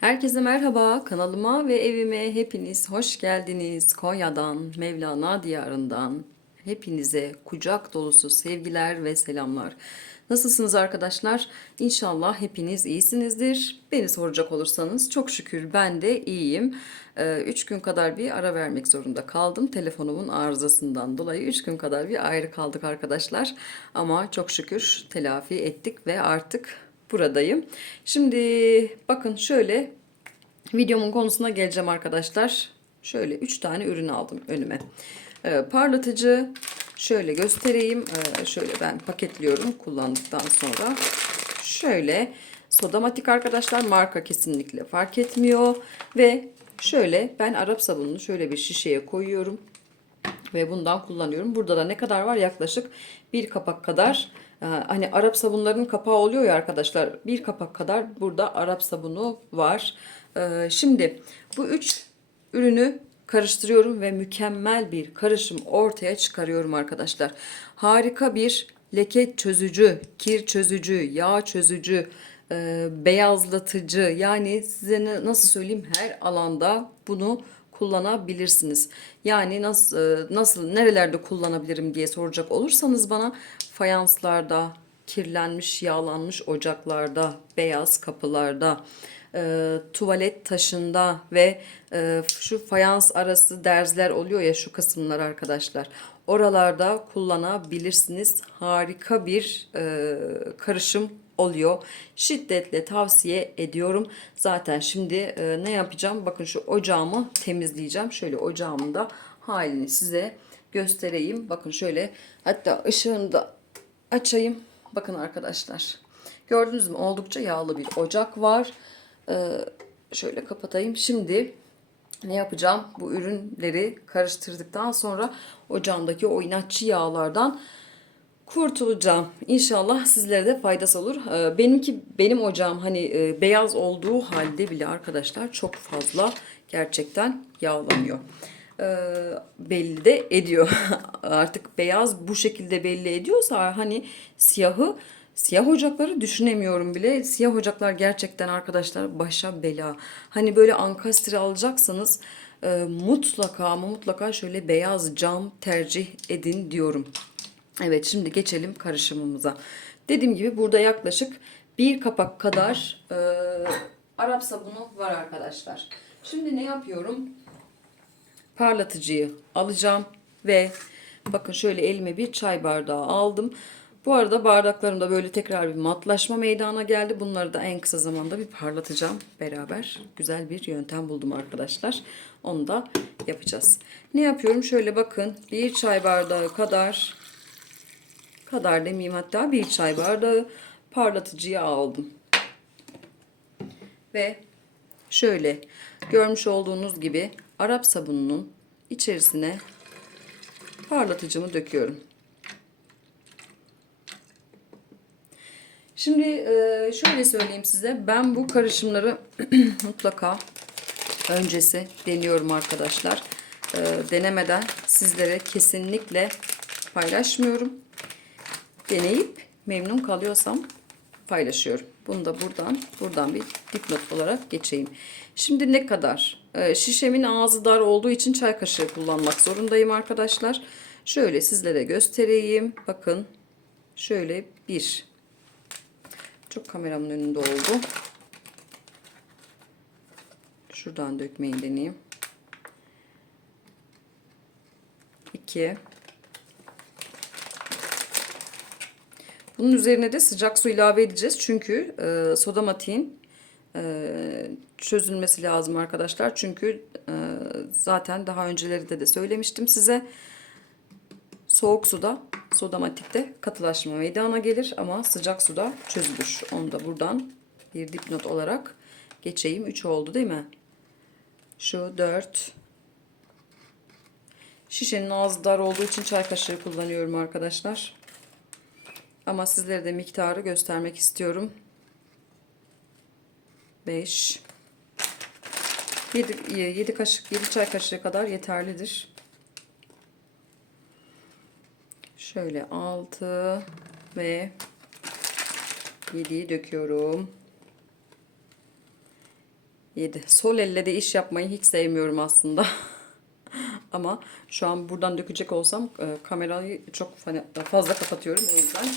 Herkese merhaba. Kanalıma ve evime hepiniz hoş geldiniz. Konya'dan, Mevlana diyarından hepinize kucak dolusu sevgiler ve selamlar. Nasılsınız arkadaşlar? İnşallah hepiniz iyisinizdir. Beni soracak olursanız çok şükür ben de iyiyim. 3 gün kadar bir ara vermek zorunda kaldım. Telefonumun arızasından dolayı 3 gün kadar bir ayrı kaldık arkadaşlar. Ama çok şükür telafi ettik ve artık buradayım. Şimdi bakın şöyle videomun konusuna geleceğim arkadaşlar. Şöyle 3 tane ürün aldım önüme. Ee, parlatıcı şöyle göstereyim. Ee, şöyle ben paketliyorum kullandıktan sonra. Şöyle Sodamatik arkadaşlar marka kesinlikle fark etmiyor. Ve şöyle ben Arap sabununu şöyle bir şişeye koyuyorum ve bundan kullanıyorum. Burada da ne kadar var? Yaklaşık bir kapak kadar. Ee, Hani Arap sabunlarının kapağı oluyor ya arkadaşlar. Bir kapak kadar burada Arap sabunu var. Ee, Şimdi bu üç ürünü karıştırıyorum ve mükemmel bir karışım ortaya çıkarıyorum arkadaşlar. Harika bir leke çözücü, kir çözücü, yağ çözücü, e, beyazlatıcı yani size nasıl söyleyeyim her alanda bunu kullanabilirsiniz. Yani nasıl e, nasıl nerelerde kullanabilirim diye soracak olursanız bana fayanslarda, kirlenmiş, yağlanmış ocaklarda, beyaz kapılarda, e, tuvalet taşında ve e, şu fayans arası derzler oluyor ya şu kısımlar arkadaşlar. Oralarda kullanabilirsiniz. Harika bir e, karışım oluyor. Şiddetle tavsiye ediyorum. Zaten şimdi e, ne yapacağım? Bakın şu ocağımı temizleyeceğim. Şöyle ocağımın da halini size göstereyim. Bakın şöyle hatta ışığını da açayım. Bakın arkadaşlar. Gördünüz mü? Oldukça yağlı bir ocak var. Ee, şöyle kapatayım. Şimdi ne yapacağım? Bu ürünleri karıştırdıktan sonra ocağımdaki o inatçı yağlardan kurtulacağım. İnşallah sizlere de faydası olur. Ee, Benimki benim ocağım hani e, beyaz olduğu halde bile arkadaşlar çok fazla gerçekten yağlanıyor. Ee, belli de ediyor. Artık beyaz bu şekilde belli ediyorsa hani siyahı Siyah ocakları düşünemiyorum bile. Siyah ocaklar gerçekten arkadaşlar başa bela. Hani böyle ankastre alacaksanız e, mutlaka ama mutlaka şöyle beyaz cam tercih edin diyorum. Evet şimdi geçelim karışımımıza. Dediğim gibi burada yaklaşık bir kapak kadar e, Arap sabunu var arkadaşlar. Şimdi ne yapıyorum? Parlatıcıyı alacağım ve bakın şöyle elime bir çay bardağı aldım. Bu arada bardaklarımda böyle tekrar bir matlaşma meydana geldi. Bunları da en kısa zamanda bir parlatacağım beraber. Güzel bir yöntem buldum arkadaşlar. Onu da yapacağız. Ne yapıyorum? Şöyle bakın bir çay bardağı kadar kadar demeyeyim hatta bir çay bardağı parlatıcıyı aldım. Ve şöyle görmüş olduğunuz gibi Arap sabununun içerisine parlatıcımı döküyorum. Şimdi e, şöyle söyleyeyim size. Ben bu karışımları mutlaka öncesi deniyorum arkadaşlar. E, Denemeden sizlere kesinlikle paylaşmıyorum. Deneyip memnun kalıyorsam paylaşıyorum. Bunu da buradan buradan bir dipnot olarak geçeyim. Şimdi ne kadar? E, Şişemin ağzı dar olduğu için çay kaşığı kullanmak zorundayım arkadaşlar. Şöyle sizlere göstereyim. Bakın şöyle bir çok kameramın önünde oldu. Şuradan dökmeyi deneyeyim. 2 Bunun üzerine de sıcak su ilave edeceğiz. Çünkü e, sodamatiğin e, çözülmesi lazım arkadaşlar. Çünkü e, zaten daha önceleri de söylemiştim size. Soğuk suda sodamatikte katılaşma meydana gelir ama sıcak suda çözülür. Onu da buradan bir dipnot olarak geçeyim. 3 oldu değil mi? Şu 4. Şişenin ağzı dar olduğu için çay kaşığı kullanıyorum arkadaşlar. Ama sizlere de miktarı göstermek istiyorum. 5 7, 7 kaşık 7 çay kaşığı kadar yeterlidir. Şöyle 6 ve 7'yi döküyorum. 7. Sol elle de iş yapmayı hiç sevmiyorum aslında. Ama şu an buradan dökecek olsam e, kamerayı çok fazla kapatıyorum. O yüzden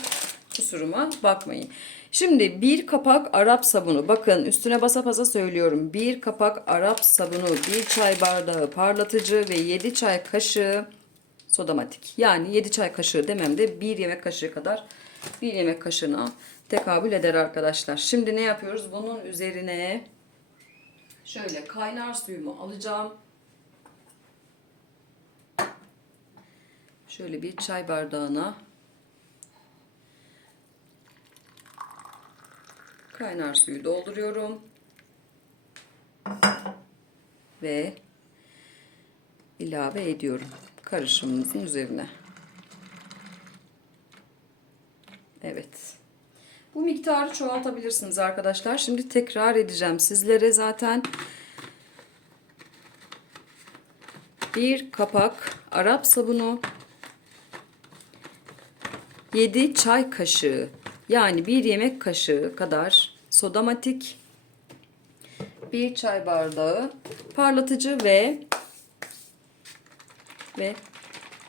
kusuruma bakmayın. Şimdi bir kapak Arap sabunu. Bakın üstüne basa basa söylüyorum. Bir kapak Arap sabunu, bir çay bardağı parlatıcı ve 7 çay kaşığı sodamatik. Yani 7 çay kaşığı demem de 1 yemek kaşığı kadar bir yemek kaşığına tekabül eder arkadaşlar. Şimdi ne yapıyoruz? Bunun üzerine şöyle kaynar suyumu alacağım. Şöyle bir çay bardağına kaynar suyu dolduruyorum. Ve ilave ediyorum karışımımızın üzerine. Evet. Bu miktarı çoğaltabilirsiniz arkadaşlar. Şimdi tekrar edeceğim sizlere zaten bir kapak Arap sabunu 7 çay kaşığı yani bir yemek kaşığı kadar sodamatik bir çay bardağı parlatıcı ve ve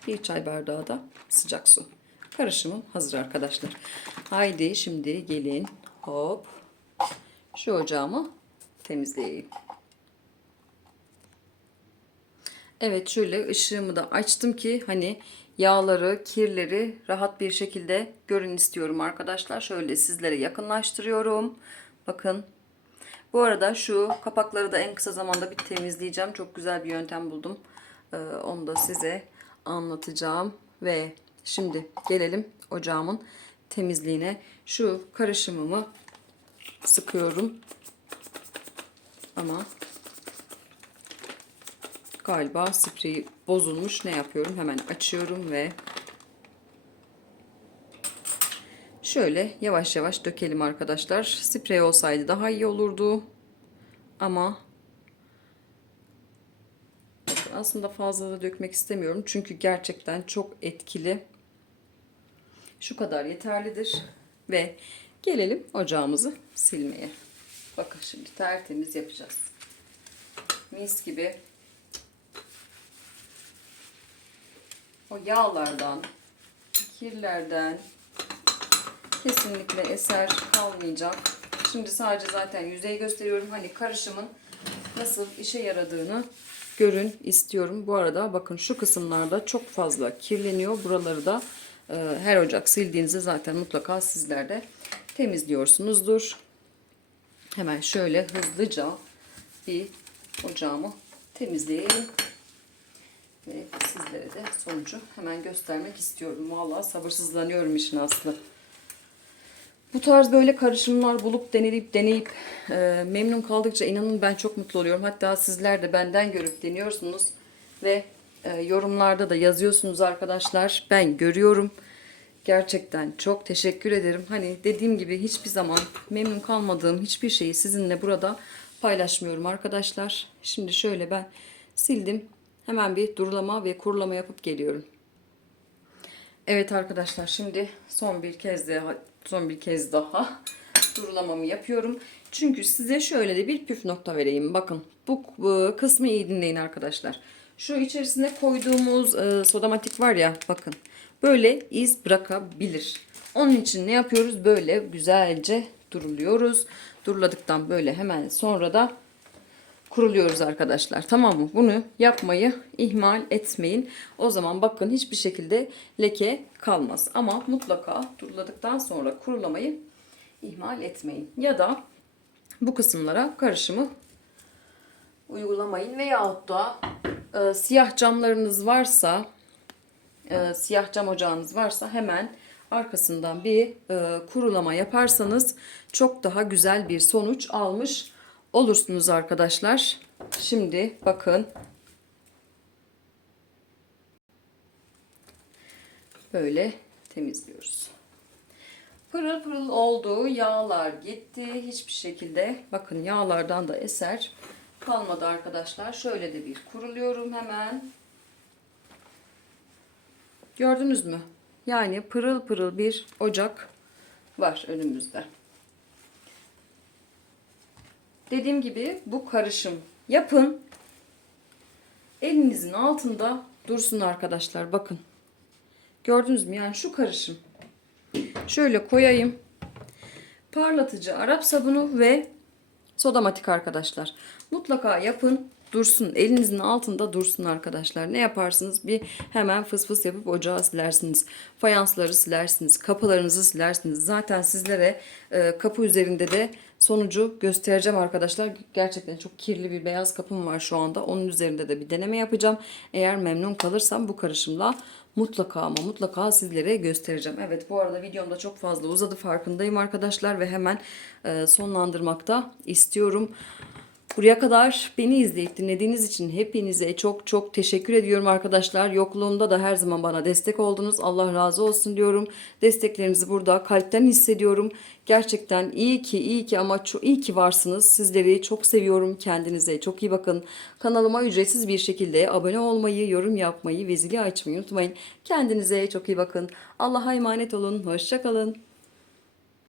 bir çay bardağı da sıcak su. Karışımım hazır arkadaşlar. Haydi şimdi gelin hop şu ocağımı temizleyeyim. Evet şöyle ışığımı da açtım ki hani yağları, kirleri rahat bir şekilde görün istiyorum arkadaşlar. Şöyle sizlere yakınlaştırıyorum. Bakın. Bu arada şu kapakları da en kısa zamanda bir temizleyeceğim. Çok güzel bir yöntem buldum. Ee, onu da size anlatacağım. Ve şimdi gelelim ocağımın temizliğine. Şu karışımımı sıkıyorum. Ama galiba spreyi bozulmuş. Ne yapıyorum? Hemen açıyorum ve şöyle yavaş yavaş dökelim arkadaşlar. Sprey olsaydı daha iyi olurdu. Ama aslında fazla da dökmek istemiyorum. Çünkü gerçekten çok etkili. Şu kadar yeterlidir. Ve gelelim ocağımızı silmeye. Bakın şimdi tertemiz yapacağız. Mis gibi o yağlardan, kirlerden kesinlikle eser kalmayacak. Şimdi sadece zaten yüzeyi gösteriyorum. Hani karışımın nasıl işe yaradığını görün istiyorum. Bu arada bakın şu kısımlarda çok fazla kirleniyor. Buraları da e, her ocak sildiğinizde zaten mutlaka sizler de temizliyorsunuzdur. Hemen şöyle hızlıca bir ocağımı temizleyelim. Ve sizlere de sonucu hemen göstermek istiyorum. Vallahi sabırsızlanıyorum işin aslı. Bu tarz böyle karışımlar bulup deneyip deneyip e, memnun kaldıkça inanın ben çok mutlu oluyorum. Hatta sizler de benden görüp deniyorsunuz ve e, yorumlarda da yazıyorsunuz arkadaşlar. Ben görüyorum. Gerçekten çok teşekkür ederim. Hani dediğim gibi hiçbir zaman memnun kalmadığım hiçbir şeyi sizinle burada paylaşmıyorum arkadaşlar. Şimdi şöyle ben sildim. Hemen bir durulama ve kurulama yapıp geliyorum. Evet arkadaşlar şimdi son bir kez daha son bir kez daha durulamamı yapıyorum. Çünkü size şöyle de bir püf nokta vereyim. Bakın bu, bu kısmı iyi dinleyin arkadaşlar. Şu içerisine koyduğumuz e, sodamatik var ya bakın. Böyle iz bırakabilir. Onun için ne yapıyoruz? Böyle güzelce duruluyoruz. Duruladıktan böyle hemen sonra da kuruluyoruz arkadaşlar. Tamam mı? Bunu yapmayı ihmal etmeyin. O zaman bakın hiçbir şekilde leke kalmaz. Ama mutlaka duruladıktan sonra kurulamayı ihmal etmeyin. Ya da bu kısımlara karışımı uygulamayın. Veyahut da e, siyah camlarınız varsa e, siyah cam ocağınız varsa hemen arkasından bir e, kurulama yaparsanız çok daha güzel bir sonuç almış olursunuz arkadaşlar. Şimdi bakın. Böyle temizliyoruz. Pırıl pırıl oldu. Yağlar gitti. Hiçbir şekilde bakın yağlardan da eser kalmadı arkadaşlar. Şöyle de bir kuruluyorum hemen. Gördünüz mü? Yani pırıl pırıl bir ocak var önümüzde. Dediğim gibi bu karışım yapın. Elinizin altında dursun arkadaşlar. Bakın. Gördünüz mü? Yani şu karışım. Şöyle koyayım. Parlatıcı Arap sabunu ve sodamatik arkadaşlar. Mutlaka yapın. Dursun. Elinizin altında dursun arkadaşlar. Ne yaparsınız? Bir hemen fıs fıs yapıp ocağı silersiniz. Fayansları silersiniz. Kapılarınızı silersiniz. Zaten sizlere e, kapı üzerinde de sonucu göstereceğim arkadaşlar. Gerçekten çok kirli bir beyaz kapım var şu anda. Onun üzerinde de bir deneme yapacağım. Eğer memnun kalırsam bu karışımla mutlaka ama mutlaka sizlere göstereceğim. Evet bu arada videomda çok fazla uzadı farkındayım arkadaşlar ve hemen e, sonlandırmakta istiyorum. Buraya kadar beni izleyip dinlediğiniz için hepinize çok çok teşekkür ediyorum arkadaşlar. Yokluğumda da her zaman bana destek oldunuz. Allah razı olsun diyorum. Desteklerinizi burada kalpten hissediyorum. Gerçekten iyi ki iyi ki ama çok iyi ki varsınız. Sizleri çok seviyorum. Kendinize çok iyi bakın. Kanalıma ücretsiz bir şekilde abone olmayı, yorum yapmayı ve zili açmayı unutmayın. Kendinize çok iyi bakın. Allah'a emanet olun. Hoşçakalın.